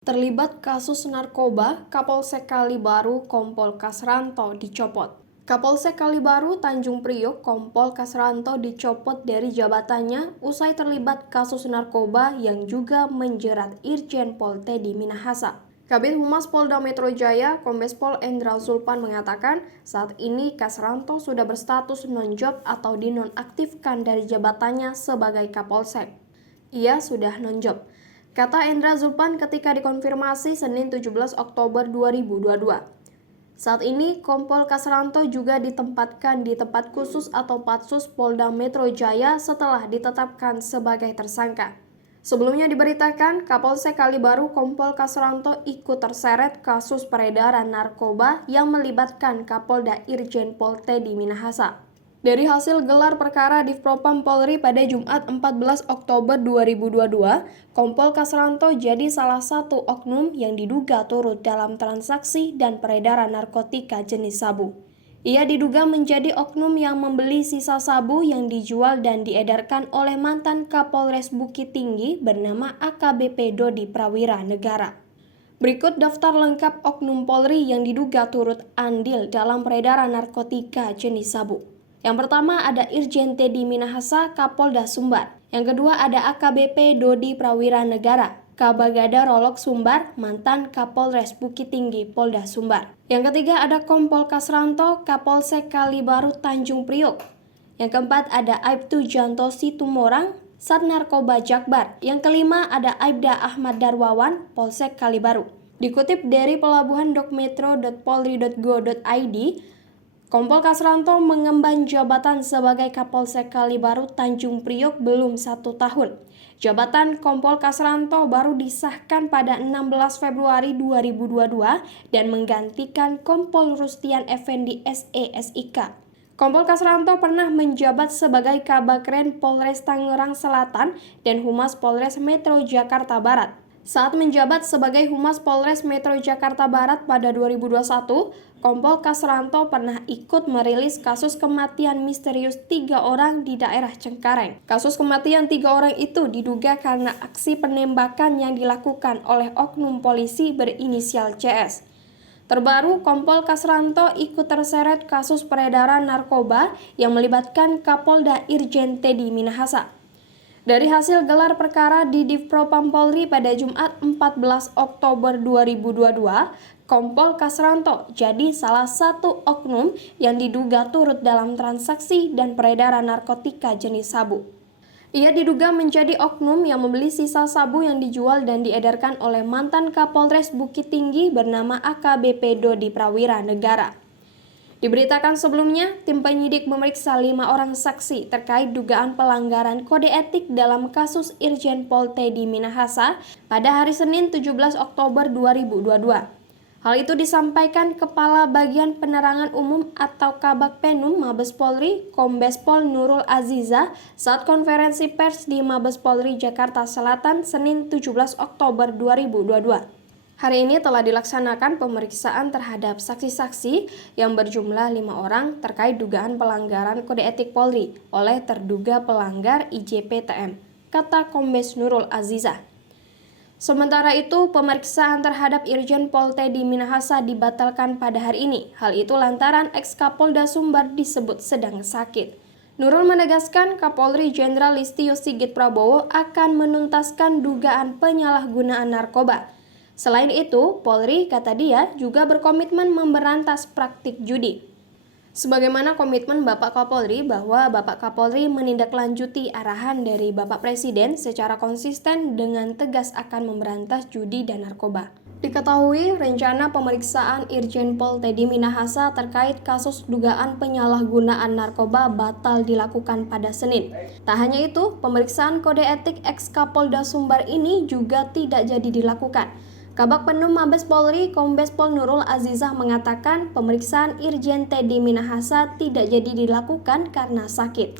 Terlibat kasus narkoba, Kapolsek Kalibaru Kompol Kasranto dicopot. Kapolsek Kalibaru Tanjung Priok Kompol Kasranto dicopot dari jabatannya usai terlibat kasus narkoba yang juga menjerat Irjen Pol Teddy Minahasa. Kabid Humas Polda Metro Jaya, Kombes Pol Endra Zulpan mengatakan saat ini Kasranto sudah berstatus non-job atau dinonaktifkan dari jabatannya sebagai Kapolsek. Ia sudah non-job, kata Endra Zulpan ketika dikonfirmasi Senin 17 Oktober 2022. Saat ini, Kompol Kasranto juga ditempatkan di tempat khusus atau Patsus Polda Metro Jaya setelah ditetapkan sebagai tersangka. Sebelumnya diberitakan, Kapolsek Kalibaru Kompol Kasranto ikut terseret kasus peredaran narkoba yang melibatkan Kapolda Irjen Pol Teddy Minahasa. Dari hasil gelar perkara di Propam Polri pada Jumat 14 Oktober 2022, Kompol Kasranto jadi salah satu oknum yang diduga turut dalam transaksi dan peredaran narkotika jenis sabu. Ia diduga menjadi oknum yang membeli sisa sabu yang dijual dan diedarkan oleh mantan Kapolres Bukit Tinggi bernama AKBP Dodi Prawira Negara. Berikut daftar lengkap oknum Polri yang diduga turut andil dalam peredaran narkotika jenis sabu. Yang pertama ada Irjen Teddy Minahasa, Kapolda Sumbar. Yang kedua ada AKBP Dodi Prawira Negara, Kabagada Rolok Sumbar, mantan Kapolres Bukit Tinggi Polda Sumbar. Yang ketiga ada Kompol Kasranto, Kapolsek Kalibaru Tanjung Priok. Yang keempat ada Aibtu Janto Situmorang, Sat Narkoba Jakbar. Yang kelima ada Aibda Ahmad Darwawan, Polsek Kalibaru. Dikutip dari pelabuhan.metro.polri.go.id, Kompol Kasranto mengemban jabatan sebagai Kapolsek Kalibaru Tanjung Priok belum 1 tahun. Jabatan Kompol Kasranto baru disahkan pada 16 Februari 2022 dan menggantikan Kompol Rustian Effendi SESIK. Kompol Kasranto pernah menjabat sebagai Kabakren Polres Tangerang Selatan dan Humas Polres Metro Jakarta Barat. Saat menjabat sebagai Humas Polres Metro Jakarta Barat pada 2021, Kompol Kasranto pernah ikut merilis kasus kematian misterius 3 orang di daerah Cengkareng. Kasus kematian 3 orang itu diduga karena aksi penembakan yang dilakukan oleh oknum polisi berinisial CS. Terbaru, Kompol Kasranto ikut terseret kasus peredaran narkoba yang melibatkan Kapolda Irjen Teddy Minahasa. Dari hasil gelar perkara di Divpropam Polri pada Jumat 14 Oktober 2022, Kompol Kasranto jadi salah satu oknum yang diduga turut dalam transaksi dan peredaran narkotika jenis sabu. Ia diduga menjadi oknum yang membeli sisa sabu yang dijual dan diedarkan oleh mantan Kapolres Bukit Tinggi bernama AKBP Dodi Prawira Negara. Diberitakan sebelumnya, tim penyidik memeriksa 5 orang saksi terkait dugaan pelanggaran kode etik dalam kasus Irjen Pol Teddy Minahasa pada hari Senin 17 Oktober 2022. Hal itu disampaikan Kepala Bagian Penerangan Umum atau Kabak Penum Mabes Polri, Kombes Pol Nurul Aziza saat konferensi pers di Mabes Polri Jakarta Selatan Senin 17 Oktober 2022. Hari ini telah dilaksanakan pemeriksaan terhadap saksi-saksi yang berjumlah 5 orang terkait dugaan pelanggaran kode etik Polri oleh terduga pelanggar IJPTM, kata Kombes Nurul Aziza. Sementara itu, pemeriksaan terhadap Irjen Pol Teddy Minahasa dibatalkan pada hari ini. Hal itu lantaran ex-Kapolda Sumbar disebut sedang sakit. Nurul menegaskan Kapolri Jenderal Listio Sigit Prabowo akan menuntaskan dugaan penyalahgunaan narkoba. Selain itu, Polri, kata dia, juga berkomitmen memberantas praktik judi. Sebagaimana komitmen Bapak Kapolri bahwa Bapak Kapolri menindaklanjuti arahan dari Bapak Presiden secara konsisten dengan tegas akan memberantas judi dan narkoba. Diketahui rencana pemeriksaan Irjen Pol Teddy Minahasa terkait kasus dugaan penyalahgunaan narkoba batal dilakukan pada Senin. Tak hanya itu, pemeriksaan kode etik ex-Kapolda Sumbar ini juga tidak jadi dilakukan. Kabak Penum Mabes Polri, Kombes Pol Nurul Azizah mengatakan pemeriksaan Irjen Teddy Minahasa tidak jadi dilakukan karena sakit.